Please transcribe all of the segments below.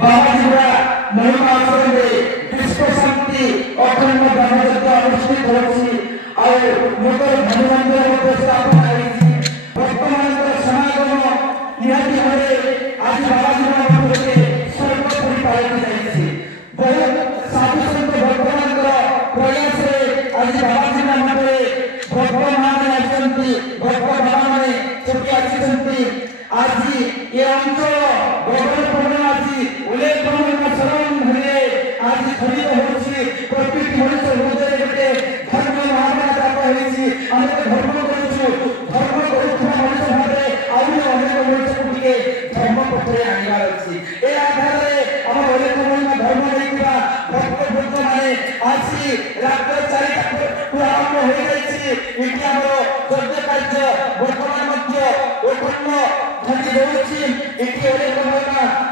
बाबाजीरा महिमा आश्रमरे विश्व शांति अखंड ब्रह्मचर्य अनुष्ठित होछि और नूतन धनुमंदिर मध्ये स्थापना होछि वर्तमान समागम निहाती भावे आज बाबाजीरा मंदिर सर्वोपरि पालन जाइछि बहुत साधु संत वर्तमान प्रयास रे आज बाबाजीरा मंदिर वर्तमान आछंती वर्तमान चुकी आछंती आज ये अंचल गगन पूर्ण आज उल्लेख शरण धरे आज खरीद होछि प्रत्येक मनुष्य हृदय गोटे धर्म भावना जात होछि अनेक धर्म करूछु धर्म करूथुवा मनुष्य भावे आउनी अनेक मनुष्य के धर्म पत्रे आनिबार अछि ए आधार रे हम उल्लेख धर्म देइबा भक्त भक्त माने आसी रात 4 आरंभ हो जाइछि इति हमर सत्य कार्य वर्तमान मध्य ओखन्न धनी होछि इति उल्लेख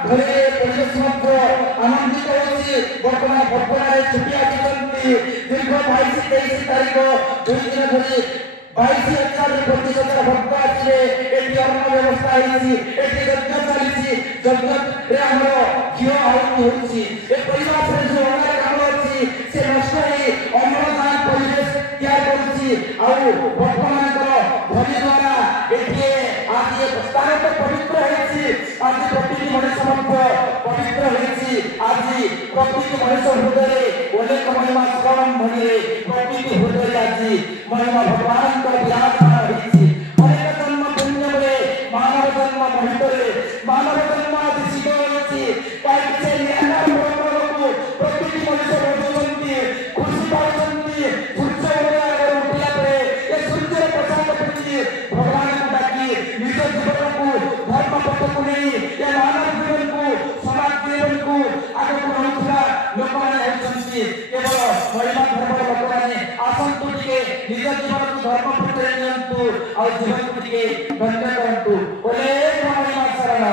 घरे परिवेश मध्य आनंदित होछि वर्तमान भक्तराय छुट्टी आछंती दीर्घ 22-23 तारिख 2 दिन धरि 22,000 भक्त आछे एटी अन्न व्यवस्था होछि एटी यज्ञ चलिछि यज्ञ रे हमर जियो आहुति होछि ए परिवार से जो अनेक काम होछि से नष्टई अमरदान परिवेश तैयार करछि आ वर्तमान धनी द्वारा एटी आज ये स्थान तो पवित्र होछि आज प्रति मनुष्य मध्य पवित्र होछि आज प्रति मनुष्य हृदय अनेक महिमा स्मरण धरे प्रति हृदय आज महिमा भगवान का विराजमान होछि अनेक जन्म पुण्य रे मानव जन्म महितरे मानव जन्म आज सिद्ध होछि काइसे निराकार परमको प्रति मनुष्य होछन्ती खुशी पाउछन्ती सूर्य उदय उठिला परे ए सूर्य प्रकाश प्रति भगवान को डाकी निज जीवन को धर्म पथ को नहीं ए मानव जीवन को समाज जीवन को आगे बढ़ाउछला लोक माने होछन्ती केवल महिमा धर्म लोक माने आसंतु के निज जीवन को धर्म पथ नियंतु और जीवन को के धन्य करंतु बोले महिमा शरण